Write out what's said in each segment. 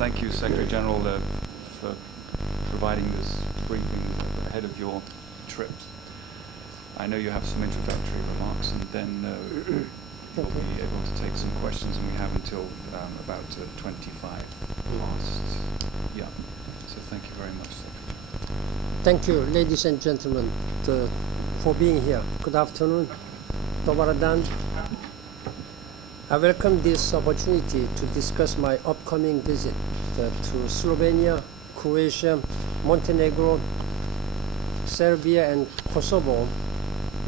thank you, Secretary General, for providing this briefing ahead of your trip. I know you have some introductory remarks, and then we'll be able to take some questions, and we have until about 25 past. Yeah. So thank you very much, Secretary. Thank you, ladies and gentlemen, for being here. Good afternoon. Dobar dan. I welcome this opportunity to discuss my upcoming visit to Slovenia, Croatia, Montenegro, Serbia, and Kosovo,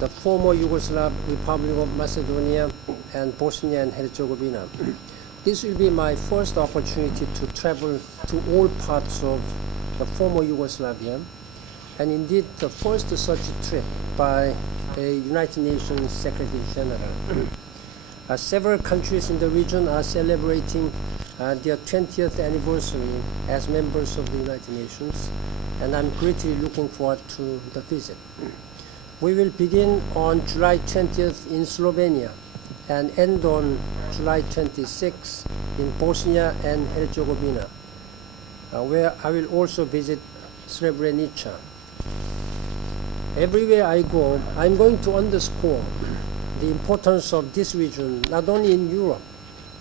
the former Yugoslav Republic of Macedonia, and Bosnia and Herzegovina. This will be my first opportunity to travel to all parts of the former Yugoslavia, and indeed the first such trip by a United Nations Secretary General. Several countries in the region are celebrating their 20th anniversary as members of the United Nations, and I'm greatly looking forward to the visit. We will begin on July 20th in Slovenia and end on July 26th in Bosnia and Herzegovina, where I will also visit Srebrenica. Everywhere I go, I'm going to underscore the importance of this region, not only in Europe,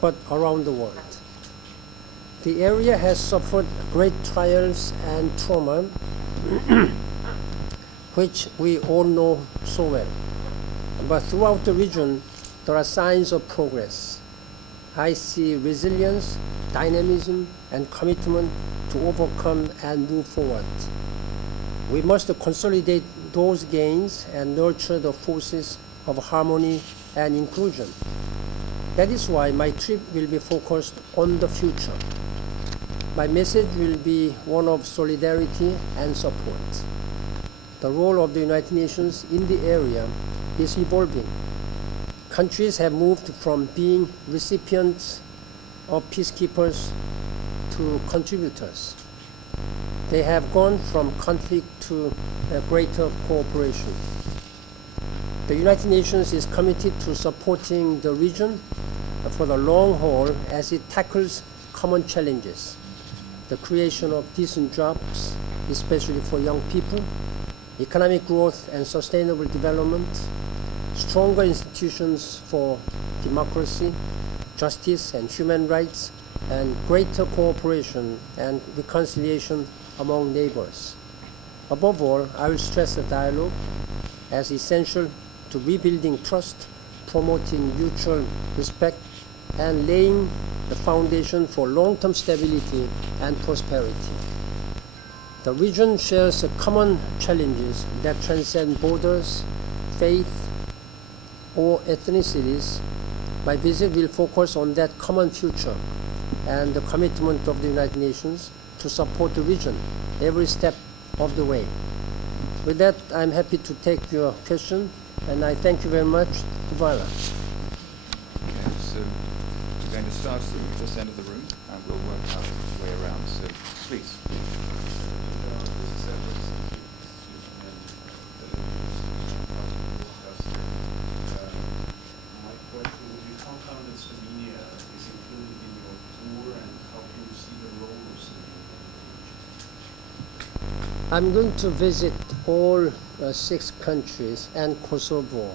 but around the world. The area has suffered great trials and trauma, which we all know so well. But throughout the region, there are signs of progress. I see resilience, dynamism, and commitment to overcome and move forward. We must consolidate those gains and nurture the forces of harmony and inclusion. That is why my trip will be focused on the future. My message will be one of solidarity and support. The role of the United Nations in the area is evolving. Countries have moved from being recipients of peacekeepers to contributors. They have gone from conflict to greater cooperation. The United Nations is committed to supporting the region for the long haul as it tackles common challenges. The creation of decent jobs, especially for young people, economic growth and sustainable development, stronger institutions for democracy, justice and human rights, and greater cooperation and reconciliation among neighbors. Above all, I will stress the dialogue as essential to rebuilding trust, promoting mutual respect, and laying the foundation for long-term stability and prosperity. The region shares common challenges that transcend borders, faith, or ethnicities. My visit will focus on that common future and the commitment of the United Nations to support the region every step of the way. With that, I'm happy to take your question, and I thank you very much. Hvala. Okay, so we're going to start at this end of the room, and we'll work our way around. So please. I'm going to visit all 6 countries and Kosovo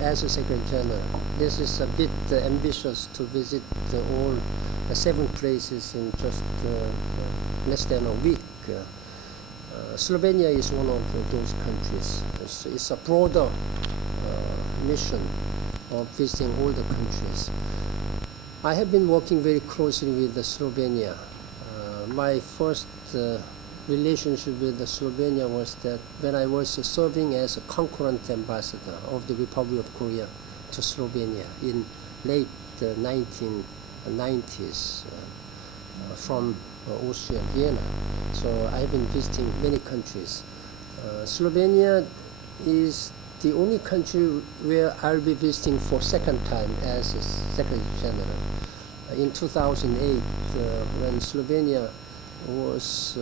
as a Secretary General. This is a bit ambitious to visit all 7 places in just less than a week. Slovenia is one of those countries. It's a broader mission of visiting all the countries. I have been working very closely with Slovenia. My first relationship with Slovenia was that when I was serving as a concurrent ambassador of the Republic of Korea to Slovenia in late 1990s from Austria, Vienna. So I've been visiting many countries. Slovenia is the only country where I'll be visiting for second time as a Secretary General. In 2008, when Slovenia was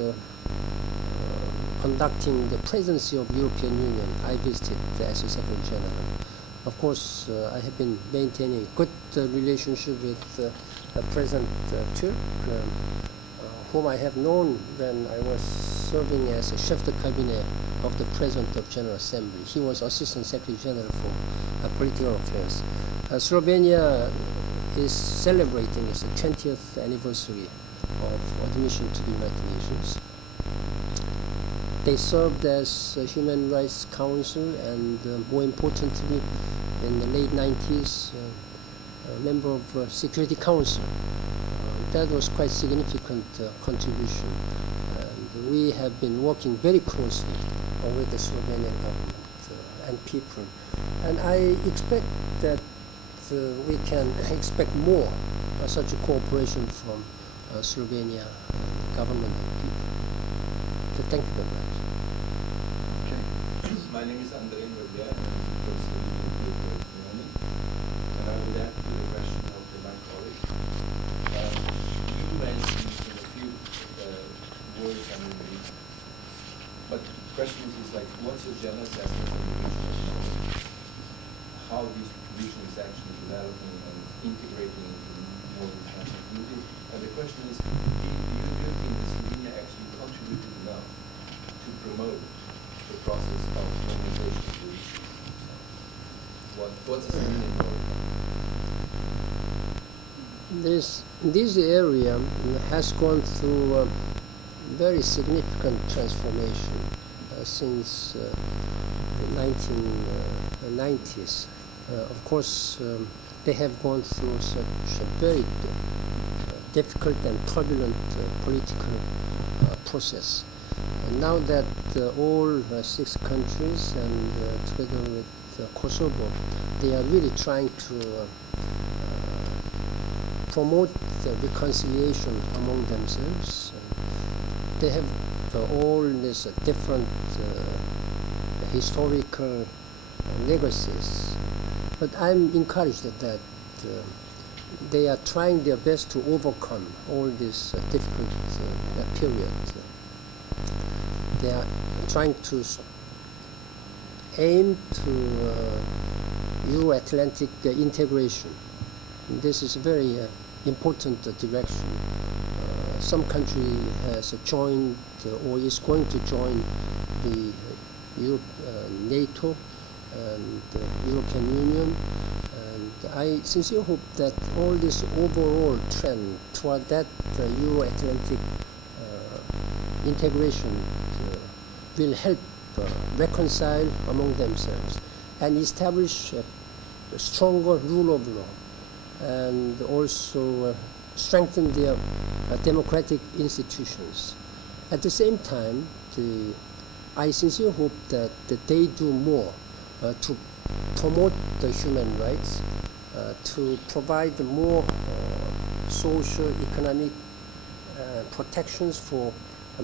conducting the presidency of the European Union, I visited as a Secretary General. Of course, I have been maintaining good relationship with President Turk whom I have known when I was serving as a chef de cabinet of the President of General Assembly. He was Assistant Secretary General for Political Affairs. Slovenia is celebrating its 20th anniversary of admission to the United Nations. They served as Human Rights Council and more importantly, in the late 90s, a member of Security Council. That was quite significant contribution. And we have been working very closely with the Slovenian government and people. And I expect that we can expect more such a cooperation from Slovenia government and people. So thank you very much. Okay. My name is Andrei Novia, and I'm from Slovenia. And I would add to the question of my colleague. You mentioned in a few words, but the question is like, what's your general assessment of the region of how this region is actually developing and integrating into more international community? And the question is, do you think that Slovenia actually contributed enough to promote the process of normalization of the region? What's the Slovenian role? This area has gone through a very significant transformation since the 1990s. Of course, they have gone through such a very difficult and turbulent political process. And now that all 6 countries and together with Kosovo, they are really trying to promote the reconciliation among themselves. They have all these different historical legacies, but I'm encouraged that they are trying their best to overcome all this difficult period. They are trying to aim to Euro-Atlantic integration. This is a very important direction. Some country has joined or is going to join the NATO and the European Union. And I sincerely hope that all this overall trend toward that Euro-Atlantic integration will help reconcile among themselves and establish a stronger rule of law and also strengthen their democratic institutions. At the same time, I sincerely hope that they do more to promote the human rights, to provide more social, economic protections for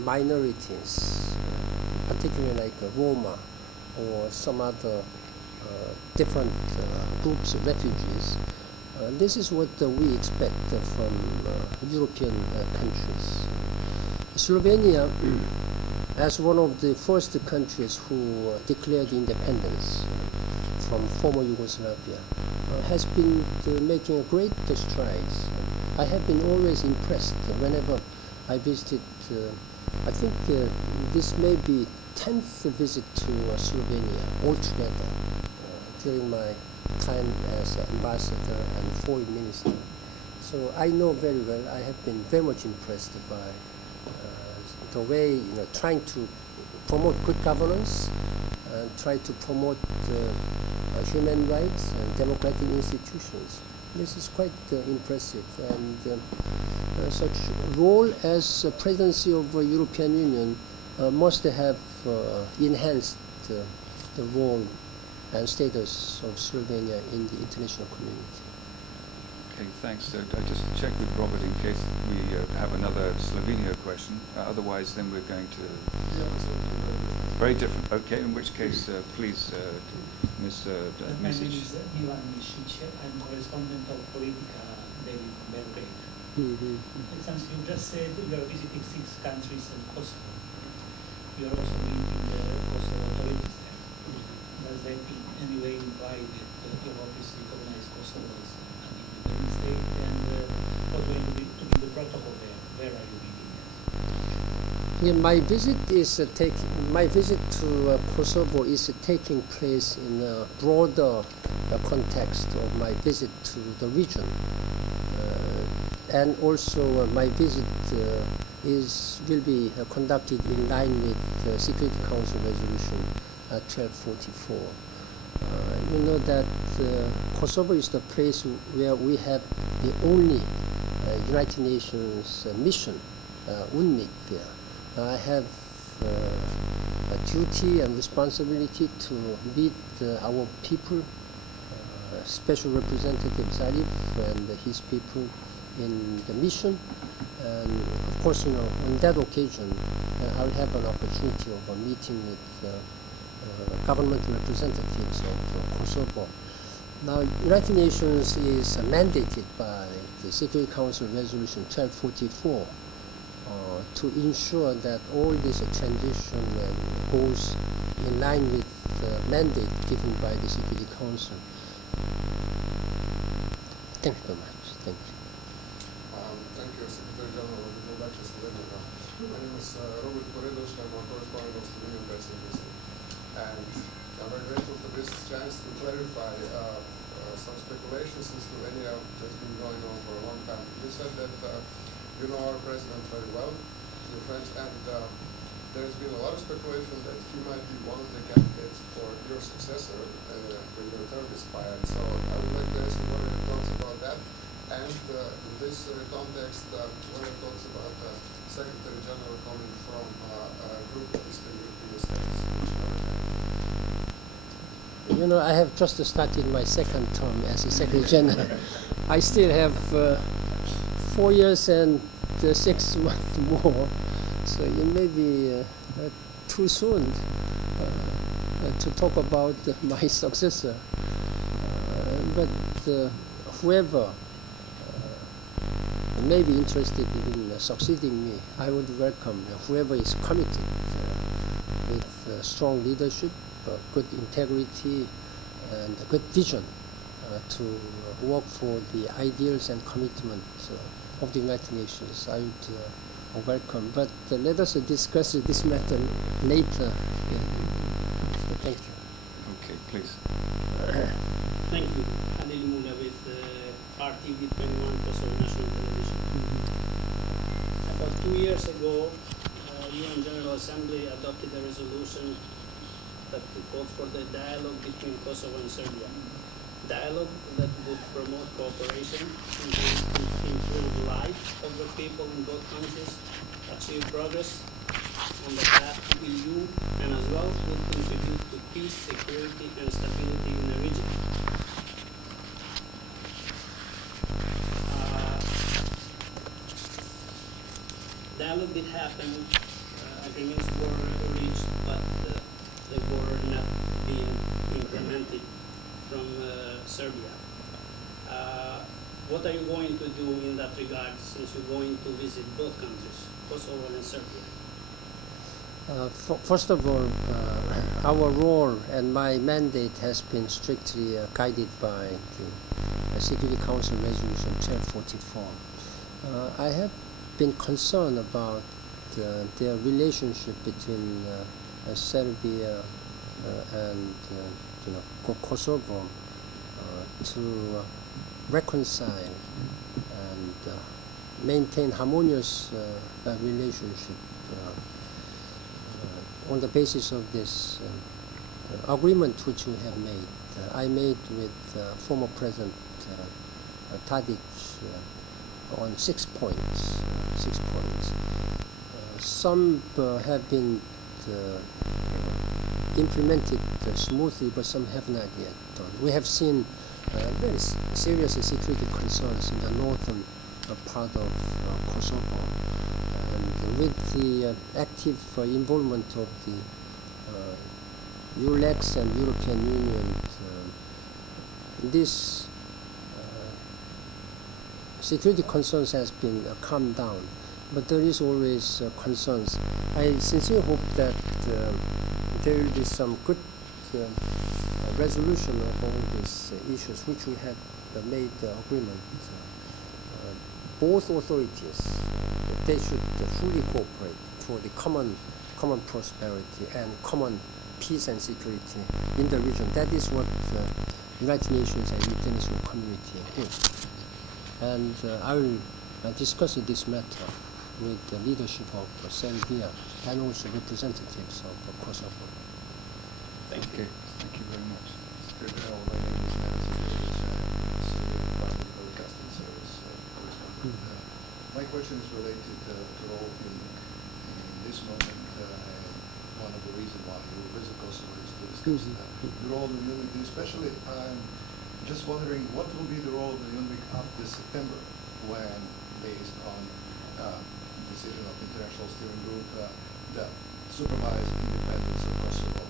minorities, particularly like Roma or some other different groups of refugees. This is what we expect from European countries. Slovenia, as one of the first countries who declared independence from former Yugoslavia, has been making great strides. I have been always impressed whenever I visited. I think this may be 10th visit to Slovenia altogether during my time as ambassador and foreign minister. So I know very well, I have been very much impressed by the way, trying to promote good governance and try to promote human rights and democratic institutions. This is quite impressive, and such role as presidency of the European Union must have enhanced the role and status of Slovenia in the international community. Okay, thanks. I just check with Robert in case we have another Slovenia question. Otherwise, then we're going to... Very different. Okay, in which case, please, Ms. My name is Milan Mišić. I'm correspondent of Politica daily from Belgrade. Since you just said you are visiting 6 countries and Kosovo, you are also meeting the Kosovo authorities there. Does that in any way imply that your office recognize Kosovo as an independent state? And what's going to be the protocol there? Where are you meeting? Yeah, my visit to Kosovo is taking place in a broader context of my visit to the region, and also my visit will be conducted in line with Security Council Resolution 1244. You know that Kosovo is the place where we have the only United Nations mission, UNMIK there. I have a duty and responsibility to lead our people, Special Representative Zarif and his people in the mission. And of course, you know, on that occasion, I'll have an opportunity of a meeting with government representatives of Kosovo. Now, United Nations is mandated by the Security Council Resolution 1244 to ensure that all this transition goes in line with the mandate given by the Security Council. Thank you very much. Thank you. Thank you, Secretary General of the Elections. My name is Robert Koredosh. I'm a correspondent of Slovenian presidency. And I'm very grateful for this chance to clarify some speculations in Slovenia that's been going on for a long time. You said that you know our president very well, your friends, and there's been a lot of speculation that he might be one of the candidates for your successor when your term expired. So I would like to ask you what are your thoughts about that, and in this context, what are your thoughts about the Secretary General coming from a group of Eastern European states, which are You know, I have just started my second term as a Secretary General. I still have 4 years and 6 months more, so it may be too soon to talk about my successor. But whoever may be interested in succeeding me, I would welcome whoever is committed with strong leadership, good integrity, and a good vision to work for the ideals and commitments of the United Nations. I would welcome. But let us discuss this matter later. Thank you. Okay, please. Thank you. Anil Muna with RTV 21 Kosovo National Television. About 2 years ago, UN General Assembly adopted a resolution that called for the dialogue between Kosovo and Serbia. Dialogue that would promote cooperation, improve the life of the people in both countries, achieve progress on the path to EU, and as well would contribute to peace, security, and stability in the region. Dialogue did happen, agreements were reached, but they were not being implemented from Serbia. What are you going to do in that regard, since you're going to visit both countries, Kosovo and Serbia? First of all, our role and my mandate has been strictly guided by the Security Council Resolution 1244. I have been concerned about their relationship between Serbia and Kosovo to reconcile and maintain harmonious relationship on the basis of this agreement which we have made. I made with former President Tadic on 6 points. Some have been implemented smoothly, but some have not yet done. We have seen very serious security concerns in the northern part of Kosovo, and with the active involvement of the EULEX and European Union, this security concerns has been calmed down, but there is always concerns. I sincerely hope that there will be some good resolution of all these issues, which we have made the agreement. Both authorities, they should fully cooperate for the common prosperity and common peace and security in the region. That is what the United Nations and international community do. And I will discuss this matter with the leadership of Serbia and also representatives of Kosovo. Thank you. Thank you very much. Secretary General, my name is Nancy Civilian Department Broadcasting Service correspondent. My question is related to the role of UNMIC. In this moment, one of the reasons why you visit Kosovo is to discuss the role of the UNMIC. Especially, I'm just wondering what will be the role of the UNMIC after September, when, based on decision of International Steering Group, the supervised independence of Kosovo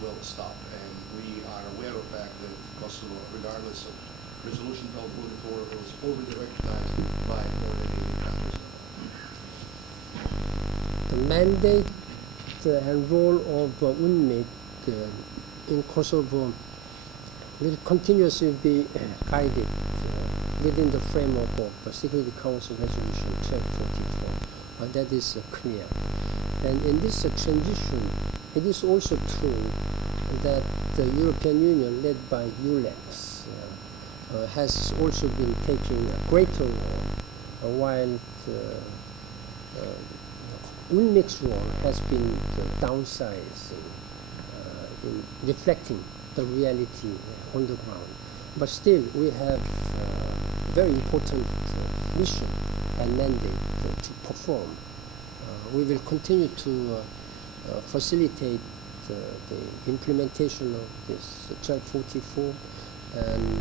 will stop. And we are aware of the fact that Kosovo, regardless of Resolution 1244, was already recognized by more than 80 countries. The mandate and role of UNMIC in Kosovo will continuously be guided within the framework of Security Council Resolution 1244. That is clear. And in this transition, it is also true that the European Union, led by ULEX, has also been taking a greater role, while UNMIC's role has been downsized in reflecting the reality on the ground. But still, we have a very important mission and mandate to perform. We will continue to facilitate the implementation of this 1244 and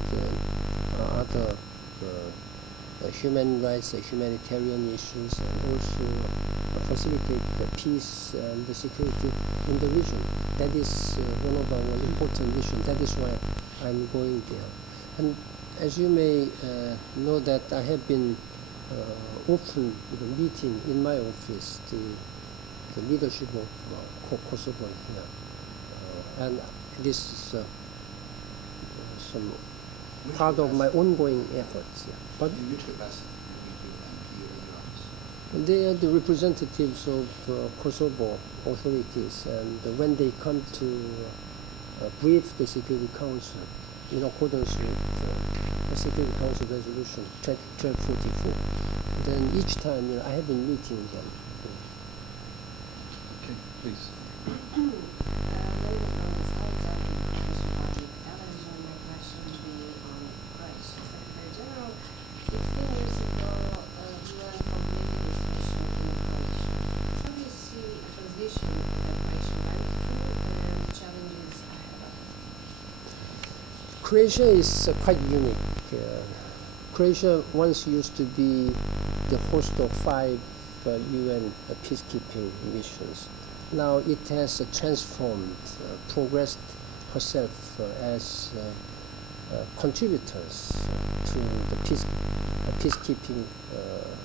other human rights, humanitarian issues, and also facilitate the peace and the security in the region. That is one of our important missions. That is why I'm going there. And as you may know, that I have been often meeting in my office the leadership of Kosovo here. And this is some part of my ongoing efforts. Yeah. But in which capacity do you meet with here in your office? they are the representatives of Kosovo authorities, and when they come to brief the Security Council in accordance with the Security Council Resolution 1244, then each time I have been meeting them. Okay, please. Croatia is quite unique. Croatia once used to be the host of 5 UN peacekeeping missions. Now it has transformed, progressed herself as contributors to the peacekeeping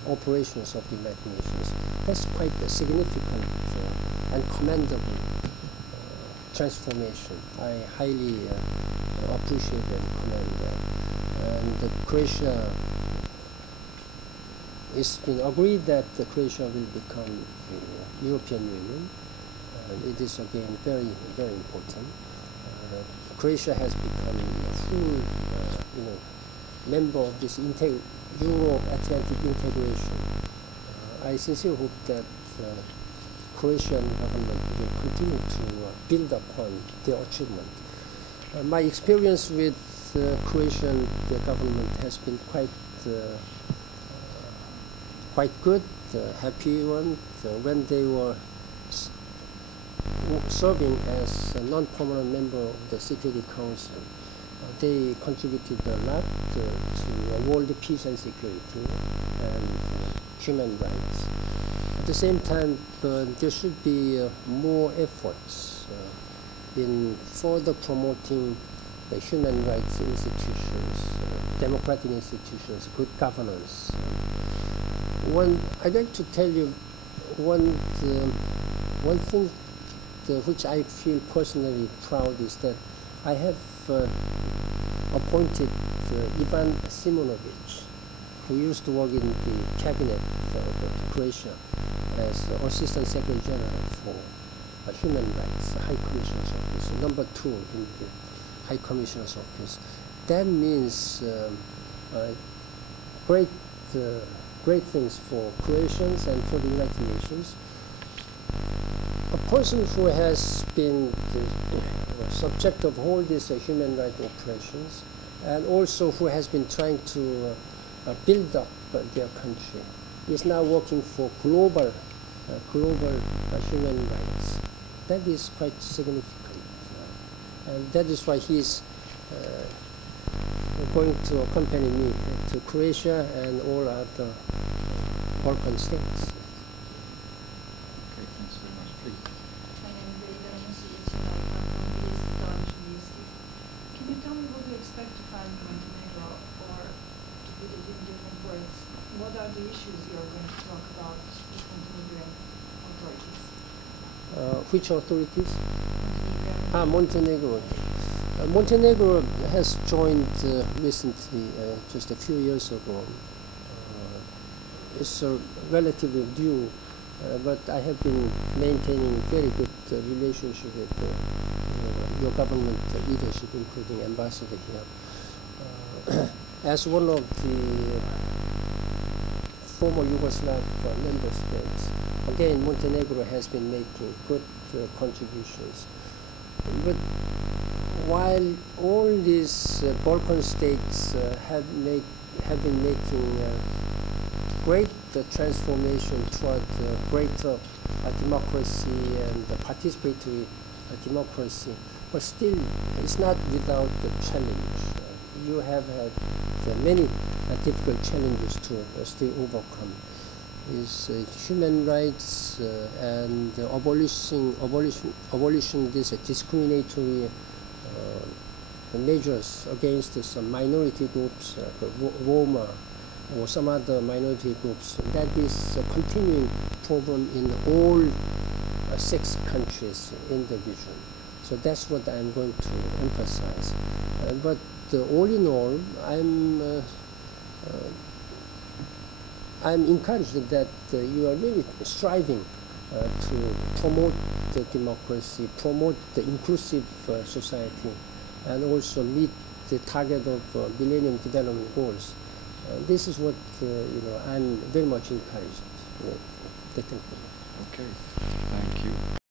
operations of the United Nations. That's quite a significant and commendable transformation. I highly appreciate and commend that. And Croatia, it's been agreed that Croatia will become the European Union. And it is again very, very important. Croatia has become a full, member of this Euro-Atlantic integration. I sincerely hope that Croatian government will continue to build upon their achievement. My experience with Croatian government has been quite good, happy one. When they were serving as a non-permanent member of the Security Council, they contributed a lot to world peace and security and human rights. At the same time, there should be more efforts in further promoting the human rights institutions, democratic institutions, good governance. I'd like to tell you one thing which I feel personally proud is that I have appointed Ivan Simonovic, who used to work in the cabinet of Croatia. as Assistant Secretary General for Human Rights, High Commissioner's Office, number 2 in the High Commissioner's Office. That means great things for Croatians and for the United Nations. A person who has been the subject of all these human rights operations, and also who has been trying to build up their country, is now working for global human rights. That is quite significant, and that is why he is going to accompany me to Croatia and all other Balkan states. Okay, thanks very much. Please. My name is Rita Music. I come from the Danish University. Can you tell me what you expect to find in Montenegro, or to put it in different words, what are the issues you are going to talk about with Montenegrin authorities? Which authorities? Montenegrin. Montenegro. Montenegro has joined recently, just a few years ago. It's a relatively new, but I have been maintaining very good relationship with your government leadership, including ambassador here. As one of the former Yugoslav member states, again, Montenegro has been making good contributions. But while all these Balkan states have been making great transformation toward greater democracy and participatory democracy, but still it's not without the challenge. You have had many difficult challenges to still overcome. Is human rights and abolishing these discriminatory measures against some minority groups, Roma, or some other minority groups. That is a continuing problem in all 6 countries in the region. So that's what I'm going to emphasize. But all in all, I'm encouraged that you are really striving to promote the democracy, promote the inclusive society, and also meet the target of Millennium Development Goals. This is what I'm very much encouraged with. Thank you. Okay, thank you.